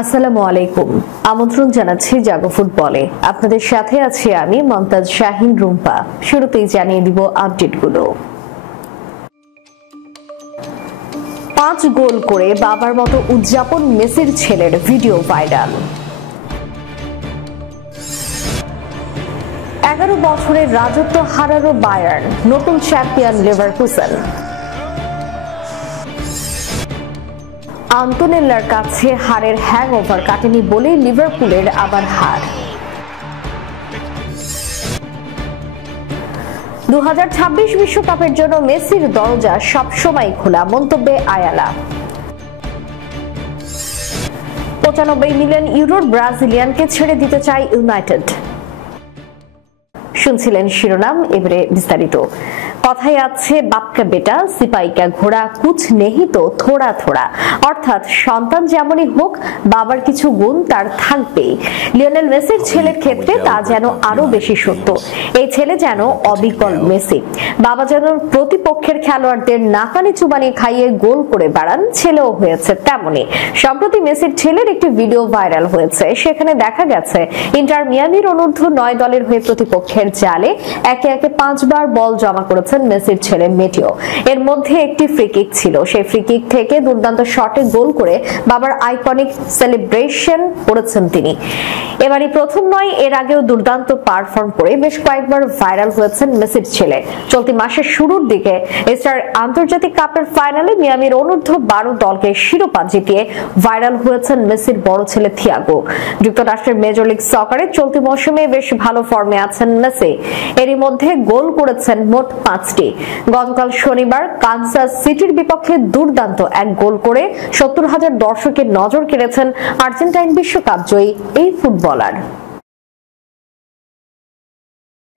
আসসালামু আলাইকুম। আমন্ত্রণ জানাচ্ছি জাগো ফুটবলে। আপনাদের সাথে আছি আমি মমতাজ শাহিন রুম্পা। শুরুতেই জানিয়ে দিব আপডেটগুলো। 5 গোল করে বাবার মতো উদযাপন মেসির ছেলের ভিডিও ভাইরাল। 11 বছরের রাজত্ব হারালো বায়ার্ন, নতুন চ্যাম্পিয়ন লিভারকুসেন। আন্তোনেল্লার কাছে হারের হ্যাংওভার কাটেনি বলে লিভারপুলের আবার হার। 2026 বিশ্বকাপের জন্য মেসির দরজা সবসময় খোলা, মন্তব্যে আয়ালা। 95 মিলিয়ন ইউরোর ব্রাজিলিয়ানকে ছেড়ে দিতে চায় ইউনাইটেড। শুনছিলেন শিরোনাম, এবারে বিস্তারিত। কথায় আছে বাপকা বেটা সিপাইকা ঘোড়া, কুছ নেহি তো থোড়া থোড়া, অর্থাৎ সন্তান যেমনই হোক বাবার কিছু গুণ তার থাকবেই। লিওনেল মেসির ছেলের ক্ষেত্রে তা যেন আরো বেশি সত্য। এই ছেলে যেন অবিকল মেসি। বাবা যেন প্রতিপক্ষের খেলোয়াড়দের নাকানি চুবানি খাইয়ে গোল করে বেড়ান, ছেলেও হয়েছে তেমনই। সম্প্রতি মেসির ছেলের একটি ভিডিও ভাইরাল হয়েছে। সেখানে দেখা গেছে ইন্টার মিয়ামির অনূর্ধ্ব 9 দলের হয়ে প্রতিপক্ষের জালে একে একে 5 বার বল জমা করেছেন মেসির ছেলে মেটিও। এর মধ্যে একটি ফ্রি কিক ছিল। সেই ফ্রি কিক থেকে দুর্দান্ত শটে গোল করে বাবার আইকনিক সেলিব্রেশন করেছেন তিনি। এবারই প্রথম নয়, এর আগেও দুর্দান্ত পারফর্ম করে বেশ কয়েকবার ভাইরাল হয়েছেন মেসির ছেলে। চলতি মাসের শুরুর দিকে এস্টার আন্তর্জাতিক কাপের ফাইনালে মিয়ামির অনূর্ধ্ব 12 দলকে শিরোপা জিতিয়ে ভাইরাল হয়েছেন মেসির বড় ছেলে থিয়াগো। যুক্তরাষ্ট্রের মেজর লিগ সকারে চলতি মৌসুমে বেশ ভালো ফর্মে আছেন মেসি। এরই মধ্যে গোল করেছেন মোট 5টি। গতকাল শনিবার কানসাস সিটির বিপক্ষে দুর্দান্ত এক গোল করে 70,000 দর্শকের নজর কেড়েছেন আর্জেন্টাইন বিশ্বকাপ জয়ী এই ফুটবলার।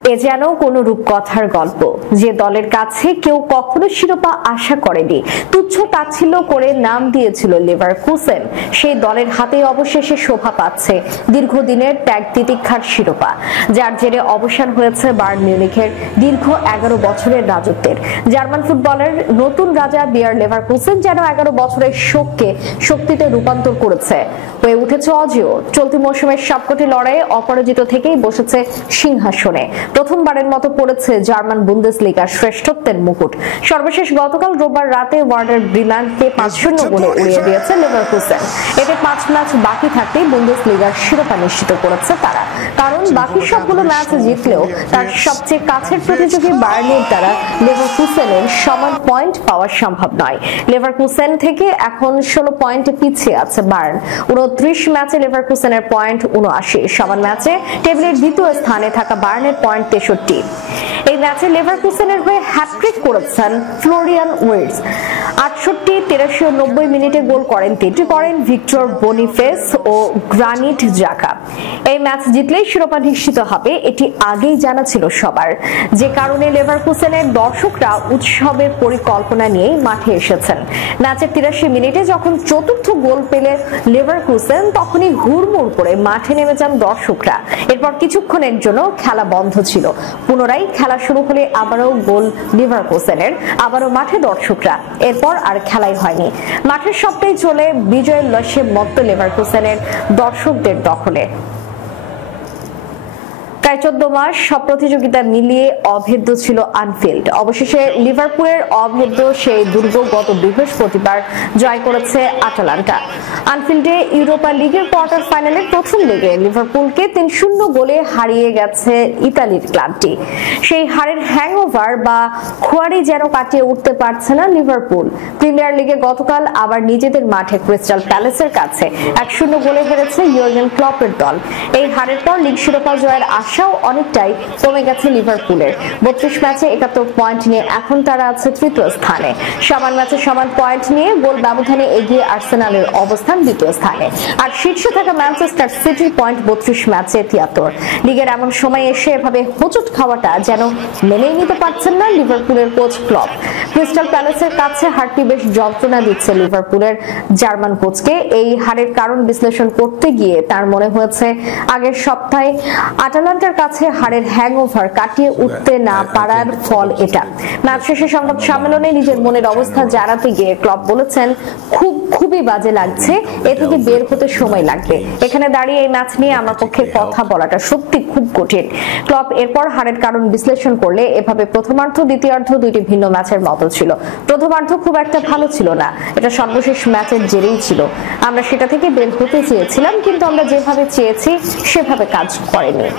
এ যেন কোন রূপকথার গল্প, যে দলের কাছে কেউ কখনো শিরোপা আশা করেনি, তুচ্ছ তাচ্ছিল্য করে নাম দিয়েছিল লিভারকুসেন, সেই দলের হাতে অবশেষে শোভা পাচ্ছে দীর্ঘদিনের ত্যাগ তিতিক্ষার শিরোপা, যার জেরে অবসান হয়েছে বায়ার্ন মিউনিখের দীর্ঘ 11 বছরের রাজত্বের। জার্মান ফুটবলের নতুন রাজা বিয়ার লেভারকুসেন যেন 11 বছরের শোককে শক্তিতে রূপান্তর করেছে, হয়ে উঠেছে অজেয়। চলতি মৌসুমের সবকটি লড়াইয়ে অপরাজিত থেকেই বসেছে সিংহাসনে। প্রথমবারের মতো পড়েছে জার্মান বুন্দেসলিগার শ্রেষ্ঠত্বের মুকুট। সর্বশেষ গতকাল রোববার রাতে ওয়ার্ডার ব্রিলান্ডকে 5-0 গোলে উড়িয়ে দিয়েছে লিভারকুসেন। এতে 5 ম্যাচ বাকি থাকতেই বুন্দেসলিগার শিরোপা নিশ্চিত করেছে তারা, কারণ বাকি সবগুলো ম্যাচ জিতলেও তার সবচেয়ে কাছের প্রতিযোগী বায়ার্নের দ্বারা লিভারকুসেনের সমান পয়েন্ট পাওয়া সম্ভব নয়। লিভারকুসেন থেকে এখন 16 পয়েন্টে পিছিয়ে আছে বায়ার্ন। 29 ম্যাচে লিভারকুসেনের পয়েন্ট 79, সমান ম্যাচে টেবিলের দ্বিতীয় স্থানে থাকা বায়ার্নের পয়েন্ট 63। এই ম্যাচে লিভারকুসেনের হয়ে হ্যাটট্রিক করেছেন ফ্লোরিয়ান উইর্টজ। 68, 83 ও 90 মিনিটে গোল করেন তিনি, করেন ভিক্টর বনিফেস ও গ্রানিট জাকা। এই ম্যাচ জিতলেই শিরোপা নিশ্চিত হবে, এটি আগেই জানা ছিল সবার, যে কারণে লিভারকুসেনের দর্শকরা উৎসবের পরিকল্পনা নিয়েই মাঠে এসেছেন। ম্যাচের 83 মিনিটে যখন চতুর্থ গোল পেলে লিভারকুসেন, তখনই হুড়মুড় করে মাঠে নেমে যান দর্শকরা। এরপর কিছুক্ষণের জন্য খেলা বন্ধ ছিল। পুনরায় খেলা শুরু হলে আবারও গোল লিভারকুসেনের, আবারও মাঠে দর্শকরা। এরপর আর খেলাই হয়নি। মাঠের সবটাই চলে বিজয়ের লক্ষ্যে মত্ত লিভারকুসেনের দর্শকদের দখলে। প্রায় 14 মাস সব প্রতিযোগিতা মিলিয়ে অভেদ্য ছিল আনফিল্ড। অবশেষে লিভারপুলের অভেদ্য সেই দুর্গ গত বৃহস্পতিবার জয় করেছে আটালান্টা। আনফিল্ডে ইউরোপা লিগের কোয়ার্টার ফাইনালের প্রথম লেগে লিভারপুলকে 3-0 গোলে হারিয়ে গেছে ইতালির ক্লাবটি। সেই হারের হ্যাংওভার বা খোয়ারি যেন কাটিয়ে উঠতে পারছে না লিভারপুল। প্রিমিয়ার লিগে গতকাল আবার নিজেদের মাঠে ক্রিস্টাল প্যালেসের কাছে 1-0 গোলে হেরেছে ইয়র্গেন ক্লপের দল। এই হারের পর লিগ শিরোপা জয়ের আশাও অনেকটাই কমে গেছে লিভারপুলের। 32 ম্যাচে 71 পয়েন্ট নিয়ে এখন তারা আছে তৃতীয় স্থানে। সমান ম্যাচে সমান পয়েন্ট নিয়ে গোল ব্যবধানে এগিয়ে আর্সেনালের অবস্থান দ্বিতীয় স্থানে। আর শীর্ষে থাকা ম্যানচেস্টার সিটির পয়েন্ট 32 ম্যাচে 73। লিগের এমন সময় এসে এভাবে হোঁচট খাওয়াটা যেন মেনেই নিতে পারছেন না লিভারপুলের কোচ ক্লপ। ক্রিস্টাল প্যালেসের কাছে হারটি বেশ যন্ত্রণা দিচ্ছে লিভারপুলের জার্মান কোচকে। এই হারের কারণ বিশ্লেষণ করতে গিয়ে তার মনে হয়েছে আগের সপ্তাহে আটালান্টার কাছে হারের হ্যাংওভার কাটিয়ে উঠতে না পারার ফল এটা। ম্যাচ শেষে সংবাদ সম্মেলনে নিজের মনের অবস্থা জানাতে গিয়ে ক্লপ বলেছেন, খুবই বাজে লাগছে, এ থেকে বের হতে সময় লাগবে। এখানে দাঁড়িয়ে এই ম্যাচ নিয়ে আমার পক্ষে কথা বলাটা সত্যি খুব কঠিন। ক্লপ এরপর হারের কারণ বিশ্লেষণ করলে এভাবে প্রথমার্ধ দ্বিতীয়ার্ধ দুইটি ভিন্ন ম্যাচের মতো ছিল। প্রথমার্ধ খুব একটা ভালো ছিল না, এটা সর্বশেষ ম্যাচের জেরেই ছিল। আমরা সেটা থেকে বের হতে চেয়েছিলাম, কিন্তু আমরা যেভাবে চেয়েছি সেভাবে কাজ করেনি।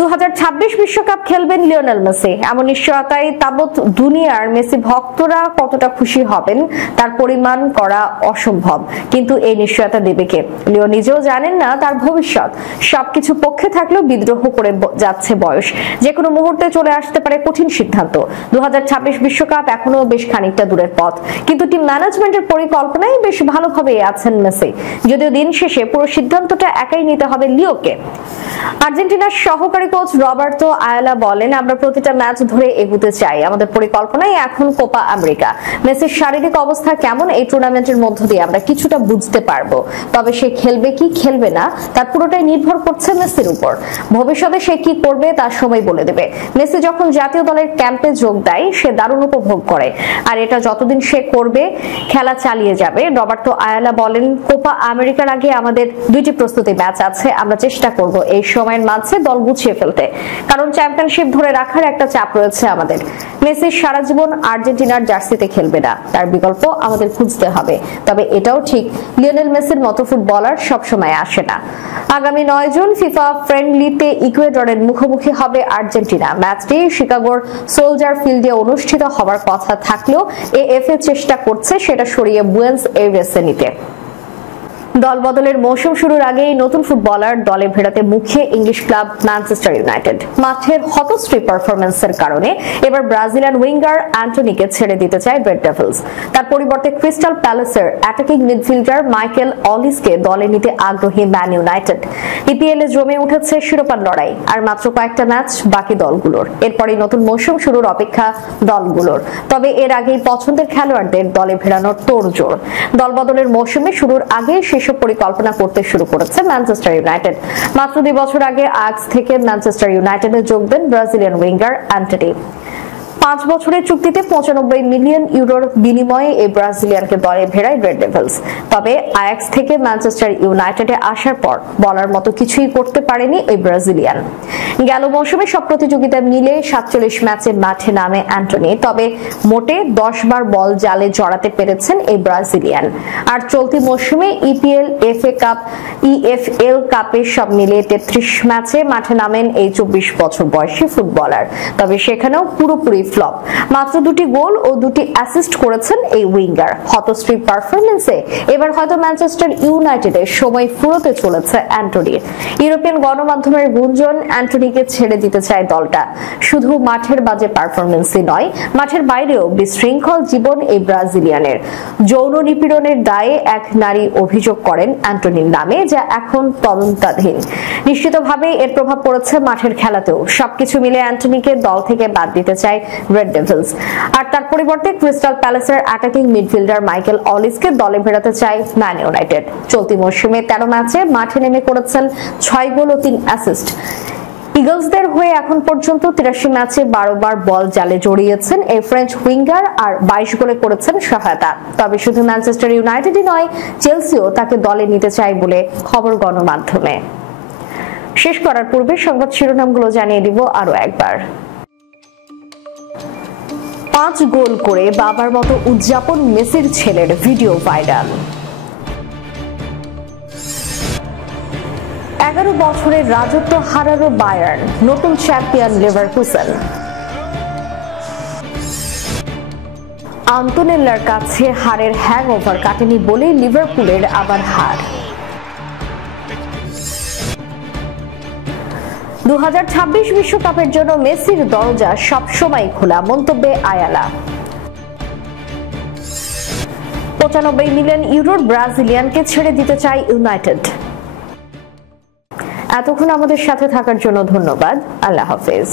2026 বিশ্বকাপ খেলবেন লিওনেল মেসি, এমন নিশ্চয়তায় তাবৎ দুনিয়ার মেসি ভক্তরা কতটা খুশি হবেন তার পরিমাণ করা অসম্ভব, কিন্তু এই নিশ্চয়তা দেবে কে? লিও নিজেও জানেন না তার ভবিষ্যৎ। সবকিছু পক্ষে থাকলেও বিদ্রোহ করে যাচ্ছে বয়স, যে কোনো মুহূর্তে চলে আসতে পারে কঠিন সিদ্ধান্ত। 2026 বিশ্বকাপ এখনো বেশ খানিকটা দূরের পথ, কিন্তু টিম ম্যানেজমেন্টের পরিকল্পনায় বেশ ভালোভাবে আছেন মেসি, যদিও দিন শেষে পুরো সিদ্ধান্তটা একাই নিতে হবে লিওকে। আর্জেন্টিনার সহকারী কোচ রবার্তো আয়ালা বলেন, আমরা প্রতিটা ম্যাচ ধরে এগোতে চাই, আমাদের পরিকল্পনাই এখন কোপা আমেরিকা। মেসির শারীরিক অবস্থা কেমন এই টুর্নামেন্টের মধ্য দিয়ে আমরা কিছুটা বুঝতে পারবো, তবে সে খেলবে কি খেলবে না তার পুরোটাই নির্ভর করছে মেসির উপর। ভবিষ্যতে সে কি করবে তার সময় বলে দেবে। মেসি যখন জাতীয় দলের ক্যাম্পে যোগ দেয় সে দারুণ উপভোগ করে, আর এটা যতদিন সে করবে খেলা চালিয়ে যাবে। রবার্তো আয়ালা বলেন, কোপা আমেরিকার আগে আমাদের দুইটি প্রস্তুতি ম্যাচ আছে, আমরা চেষ্টা করব এই সময়ের মাঝে দল গুছিয়ে ফেলতে, কারণ চ্যাম্পিয়নশিপ ধরে রাখার একটা চাপ রয়েছে আমাদের। মেসি সারা জীবন আর্জেন্টিনার জার্সিতে খেলবে না, তার বিকল্প আমাদের খুঁজতে হবে। তবে এটাও ঠিক, লিওনেল মেসির মতো ফুটবলার সবসময় আসে না। আগামী 9 জুন ফিফা ফ্রেন্ডলিতে ইকুয়েডরের মুখোমুখি হবে আর্জেন্টিনা। ম্যাচটি শিকাগোর সোলজার ফিল্ডে অনুষ্ঠিত হওয়ার কথা থাকলেও এএফএ চেষ্টা করছে সেটা সরিয়ে বুয়েন্স এইরেসে নিতে। দল বদলের মৌসুম শুরুর আগেই নতুন ফুটবলার দলে ফেরাতে মুখে ইংলিশ ক্লাব ম্যানচেস্টার ইউনাইটেড। মাঠের হতশ্রী পারফরম্যান্সের কারণে এবার ব্রাজিলিয়ান উইঙ্গার অ্যান্টনিকে ছেড়ে দিতে চায় রেড ডেভিলস। তার পরিবর্তে ক্রিস্টাল প্যালেসের অ্যাটাকিং মিডফিল্ডার মাইকেল অলিসকে দলে নিতে আগ্রহী ম্যান ইউনাইটেড। ইপিএল এ জমে উঠেছে শিরোপার লড়াই, আর মাত্র কয়েকটা ম্যাচ বাকি দলগুলোর। এরপরই নতুন মৌসুম শুরুর অপেক্ষা দলগুলোর, তবে এর আগেই পছন্দের খেলোয়াড়দের দলে ফেরানোর তোড়জোড়। দল বদলের মৌসুমে শুরুর আগে পরিকল্পনা করতে শুরু করেছে ম্যানচেস্টার ইউনাইটেড। মাত্র 2 বছর আগে আয়াক্স থেকে ম্যানচেস্টার ইউনাইটেডে যোগ দেন ব্রাজিলিয়ান উইঙ্গার অ্যান্টনি। 5 বছরের চুক্তিতে 95 মিলিয়ন ইউরোর বিনিময়ে এই ব্রাজিলিয়ানকে দলে ভেড়ায় রেড ডেভিলস। তবে আয়াক্স থেকে ম্যানচেস্টার ইউনাইটেডে আসার পর বলার মতো কিছুই করতে পারেনি এই ব্রাজিলিয়ান। গেল মৌসুমে সব প্রতিযোগিতা মিলে 47 ম্যাচে মাঠে নামে অ্যান্টনি, তবে মোটে 10 বার বল জালে জড়াতে পেরেছেন এই ব্রাজিলিয়ান। আর চলতি মৌসুমে ইপিএল, এফএ কাপ, ইএফএল কাপে সব মিলিয়ে 33 ম্যাচে মাঠে নামেন এই 24 বছর বয়সী ফুটবলার। তবে সেখানেও পুরোপুরি ফ্লপ। মাত্র 2টি গোল ও 2টি অ্যাসিস্ট করেছেন এই উইঙ্গার। হতশ্রী পারফরম্যান্সে এবার হয়তো ম্যানচেস্টার ইউনাইটেডের সময় ফুরোতে চলেছে অ্যান্টনির। ইউরোপিয়ান গণমাধ্যমের গুঞ্জন, অ্যান্টনিকে ছেড়ে দিতে চায় দলটা। শুধু মাঠের বাজে পারফরম্যান্সই নয়, মাঠের বাইরেও বিশৃঙ্খল জীবন এই ব্রাজিলিয়ানের। যৌন নিপীড়নের দায়ে এক নারী অভিযোগ করেন অ্যান্টনির নামে, যা এখন তদন্তাধীন। নিশ্চিতভাবে এর প্রভাব পড়েছে মাঠের খেলাতেও। সবকিছু মিলে অ্যান্টনিকে দল থেকে বাদ দিতে চায় রেড ডেভিলস, আর তার পরিবর্তে ক্রিস্টাল প্যালেসের অ্যাটাকিং মিডফিল্ডার মাইকেল অলিসকে দলে ফেরাতে চায় ম্যান ইউনাইটেড। চলতি মৌসুমে 13 ম্যাচে মাঠে নেমে করেছেন 6 গোল ও 3 অ্যাসিস্ট। ইগলসদের হয়ে এখন পর্যন্ত 83 ম্যাচে 12 বার বল জালে জড়িয়েছেন এই ফ্রেঞ্চ উইঙ্গার, আর 22 গোলে করেছেন সহায়তা। তবে শুধু ম্যানচেস্টার ইউনাইটেডই নয়, চেলসিও তাকে দলে নিতে চায় বলে খবর গণমাধ্যমে। শেষ করার পূর্বে সংবাদ শিরোনামগুলো জানিয়ে দিব আরো একবার। 5 গোল করে বাবার মতো উদযাপন মেসির ছেলের, ভিডিও ভাইরাল। 11 বছরের রাজত্ব হারালো বায়ার্ন, নতুন চ্যাম্পিয়ন লিভারকুসেন। আন্তোনেল্লার কাছে হারের হ্যাংওভার কাটেনি বলেই লিভারপুলের আবার হার। 2026 বিশ্বকাপের জন্য মেসির দরজা সবসময় খোলা, মন্তব্যে আয়ালা। 95 মিলিয়ন ইউরোর ব্রাজিলিয়ানকে ছেড়ে দিতে চায় ইউনাইটেড। এতক্ষণ আমাদের সাথে থাকার জন্য ধন্যবাদ। আল্লাহ হাফেজ।